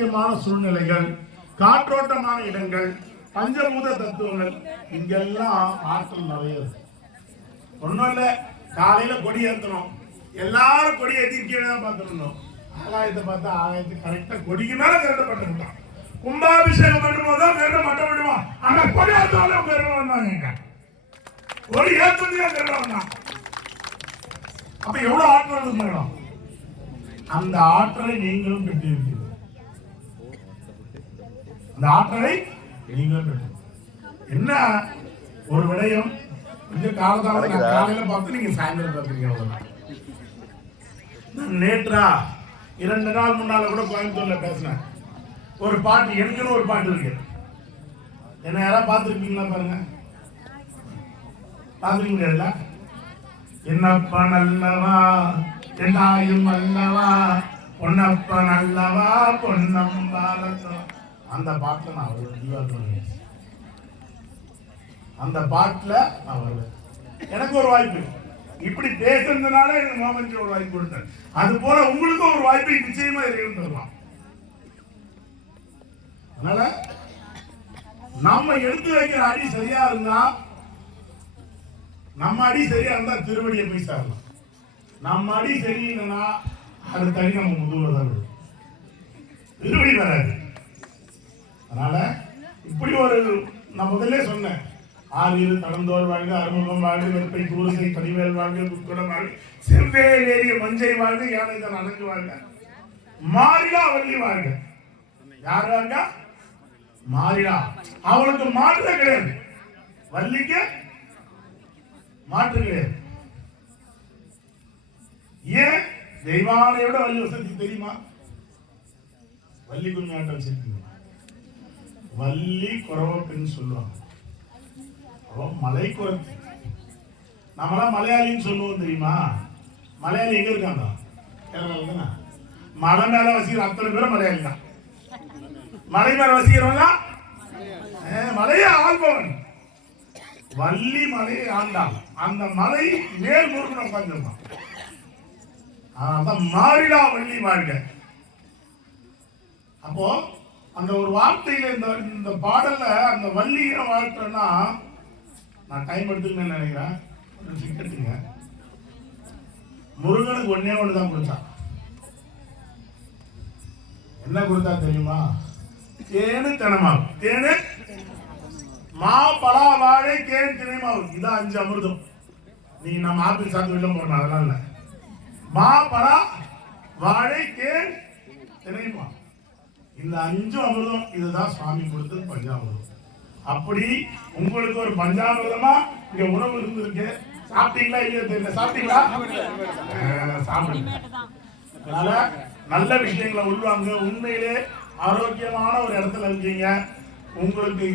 ஆரோக்கியமான சூழ்நிலைகள், காற்றோட்டமான இடங்கள், பஞ்சபூத தத்துவங்கள், இங்கெல்லாம் ஆற்றல் நிறைய இருக்கு. ஒன்றும் இல்லை, காலையில கொடி ஏற்றணும், எல்லாரும் கொடி ஏற்றிருக்கே தான் பார்த்துருந்தோம். ஆகாயத்தை பார்த்தா ஆகாயத்துக்கு கரெக்டா கொடிக்கு மேல கரெக்டா பட்டுட்டான். கும்பாபிஷேகம் பண்ணும்போது தான் கரெக்டா மட்டம் விடுவான். ஆனா கொடி ஏற்றாலும் கரெக்டா வந்தாங்க, கொடி ஏற்றதையா கரெக்டா வந்தான். அப்ப எவ்வளவு ஆற்றல் இருக்கு மேடம். அந்த ஆற்றலை நீங்களும் பெற்றிருக்கீங்க. அந்த ஆற்றலை நீங்களும் பெற்று என்ன ஒரு விடயம் கொஞ்சம் காலத்தால காலையில பார்த்து நீங்க சாயந்தரம் பார்த்துருக்கீங்க. நேற்றா 2 நாள் முன்னால கூட கோயம்புத்தூர்ல பேசினேன். ஒரு பாட்டு, எனக்குன்னு ஒரு பாட்டு இருக்கு. என்ன யாராவது பார்த்துருக்கீங்களா பாருங்க, பார்த்துருக்கீங்களா? என்னப்பா நல்லவா என்னாயும் அல்லவா பொன்னப்ப நல்லவா பொன்னம்பாலத்தோ. அந்த பாட்டுல நான் வருவேன். அந்த பாட்டுல நான் வருவேன். எனக்கு ஒரு வாய்ப்பு, இப்படி பேசுறதுனால எனக்கு மோகன்ஜி ஒரு வாய்ப்பு கொடுத்தார். அது போல உங்களுக்கும் ஒரு வாய்ப்பை நிச்சயமா இறைவன் தரலாம். அதனால நாம எடுத்து வைக்கிற அடி சரியா இருந்தா, நம்ம அடி சரியா இருந்தா திருவடியை போய் சாரலாம். நம்ம அடி சரியில்லைன்னா அது தனி நம்ம முதுகுல தான் விடும், திருவடி வராது. அதனால இப்படி ஒரு நான் முதல்ல சொன்னேன், ஆறிரு கடந்தோர் வாழ்க, அறுமுகம் வாழ்க, வெப்பை கூறுசை கனிவேல் வாழ்க, குக்குடம் வாழ்க, செவ்வேல் ஏறிய மஞ்சை வாழ்க, யானை தான் அணங்கு வாழ்க, மாறிடா வள்ளி வாழ்க. யார் வாழ்க? மாறிடா. அவளுக்கு மாற்று கிடையாது, வள்ளிக்கு மாற்று கிடையாது. ஏன்? தெய்வானையோட வள்ளி வசதி தெரியுமா? வள்ளி குஞ்சாட்டம் சேர்த்து வள்ளி குறவ பெண் சொல்லுவாங்க. மலை குறைத்து நம்மளாம் மலையாளின்னு சொல்லுவோம் தெரியுமா? மலையாளி எங்க இருக்காங்க? கேரளால. மலை மேல வசிக்கிற அத்தனை பேரும் மலையாளி தான். மலை மேல வசிக்கிறவங்க மலையை ஆள்பவன். வள்ளி மலையை ஆண்டான், அந்த மலை மேல் முருகன் உட்கார்ந்துருக்கான். அதான் மாறிடா வள்ளி வாழ்க. அப்போ அந்த ஒரு வார்த்தையில இந்த பாடல்ல அந்த வள்ளியை வாழ்க்கைன்னா, நான் டைம் எடுத்துக்கணும்னு நினைக்கிறேன், சிக்கட்டுங்க. முருகனுக்கு ஒன்னே ஒண்ணுதான் கொடுத்தான். என்ன கொடுத்தா தெரியுமா? தேனு தினமாவு. தேனு மா பலா வாழை கேன் தினைமாவு, இதான் 5 அமிர்தம். நீங்க நம்ம ஆப்பிள் சாப்பிட்டு வெளில போடணும், அதெல்லாம் இல்ல. மா பலா வாழை கேன் தினைமா, இந்த 5 அமிர்தம். இதுதான் சுவாமி கொடுத்தது பஞ்சாமிர்தம். அப்படி உங்களுக்கு ஒரு பஞ்சாமிர்தமா இங்க உணவு இருந்திருக்கு. சாப்பிட்டீங்களா இல்லையா தெரியல, சாப்பிட்டீங்களா? சாப்பிடுங்க. அதனால நல்ல விஷயங்களை உள்வாங்க. உண்மையிலே ஆரோக்கியமான ஒரு இடத்துல இருக்கீங்க. உங்களுக்கு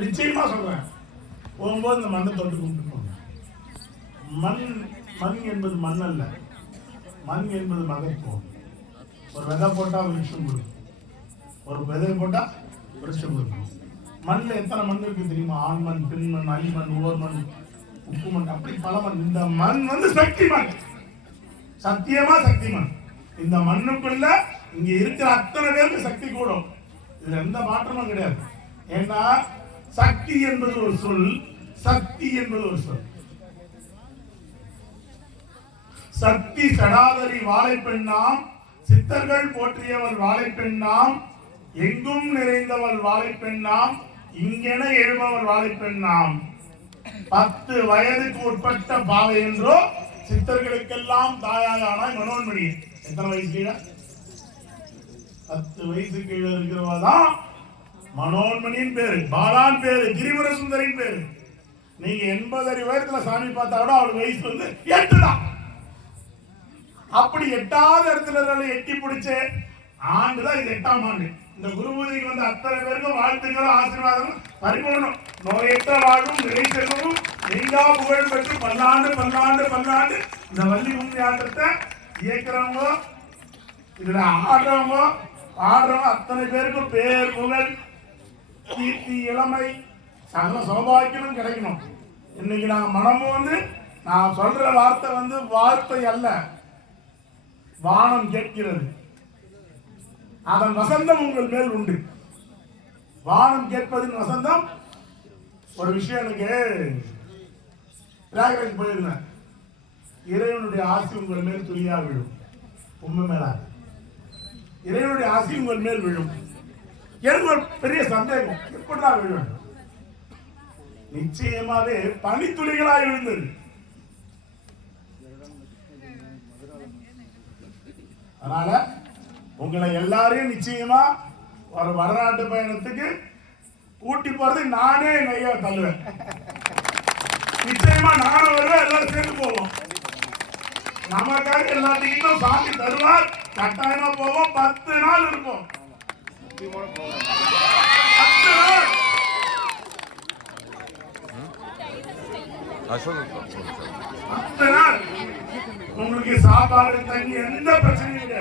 நிச்சயமா சொல்றேன், போகும்போது இந்த மண்ணை தொட்டு கும்பிட்டு. மண் என்பது மண் அல்ல, மண் என்பது மகத்துவம். ஒரு விதை போட்டா விருட்சம் கொடுக்கும், ஒரு விதை போட்டா விருட்சம் கொடுக்கும். மண்ணில் எத்தனை மண் இருக்கு தெரியுமா? ஆண் மண், பெண் மண், அலிமண், உவர் மண், உப்பு மண், அப்படி பல மண். இந்த மண் சக்தி மண், சத்தியமா சக்தி மண். இந்த மண்ணுக்குள்ள இங்க இருக்கிற அத்தனை பேருக்கு சக்தி கூடும், இதுல எந்த மாற்றமும் கிடையாது. ஏன்னா சக்தி என்பது ஒரு சொல், சக்தி என்பது ஒரு சொல். சக்தி சடாதரி வாழைப்பெண்ணாம், சித்தர்கள் போற்றியவள் வாழைப்பெண்ணாம், எங்கும் நிறைந்தவள் வாழைப்பெண்ணாம், இங்கென எழுபவள் வாழைப்பெண்ணாம், 10 வயதுக்கு உட்பட்ட பாவை என்றோ சித்தர்களுக்கெல்லாம் தாயானாய் மனோன்மணி. எத்தனை வயசு கீழே? 10 வயசு கீழே இருக்கிறவதான் மனோன்மணியின் பேரு, பாலான் பேரு, கிரிபுர சுந்தரின் பேரு. நீங்க 80 அடி உயரத்துல சாமி பார்த்தா கூட அவளுக்கு வயசு 8 தான். அப்படி 8வது இடத்துல எட்டி பிடிச்ச ஆண்டுதான் இது 8ஆம் ஆண்டு. இந்த குரு பூஜைக்கு வந்து அத்தனை பேருக்கும் வாழ்த்துக்களும் ஆசீர்வாதங்களும் பரிபூர்ணம். நோயற்ற வாழும் நிலை செல்வமும் நீங்கா புகழ் பெற்று பல்லாண்டு பல்லாண்டு பல்லாண்டு இந்த வள்ளி கும்மி ஆட்டத்தை இயக்கிறவங்க, இதுல ஆடுறவங்க பாடுறவங்க அத்தனை பேருக்கும் பேர் புகழ் கீர்த்தி இளமை சகல சௌபாக்கியம் கிடைக்கணும். இன்னைக்கு நான் மனமும் நான் சொல்ற வார்த்தை வார்த்தை அல்ல, வானம் கேட்கிறது. அதன் வசந்தம் உங்கள் மேல் உண்டு. வானம் கேட்பதின் வசந்தம். ஒரு விஷயம் எனக்கு தியாகராஜ் போயிருந்தேன். இறைவனுடைய ஆசி உங்கள் மேல் துளியா விழும். உண்மை மேல இறைவனுடைய ஆசி உங்கள் மேல் விழும். எனக்கு ஒரு பெரிய சந்தேகம், எப்படிதான் விழும்? நிச்சயமாவே பனித்துளிகளாய் விழுந்தது. அதனால உங்களை எல்லாரையும் நிச்சயமா ஒரு வரலாற்று பயணத்துக்கு கூட்டி போறது நானே நையா தள்ளுவேன். நிச்சயமா நானும் வருவேன், எல்லாரும் சேர்ந்து போவோம். நமக்காக எல்லாத்தையும் சாமி தருவார். கட்டாயமா போவோம். 10 நாள் இருப்போம். 10 நாள். உங்களுக்கு சாப்பாடு தண்ணி எந்த பிரச்சனையும் இல்லை.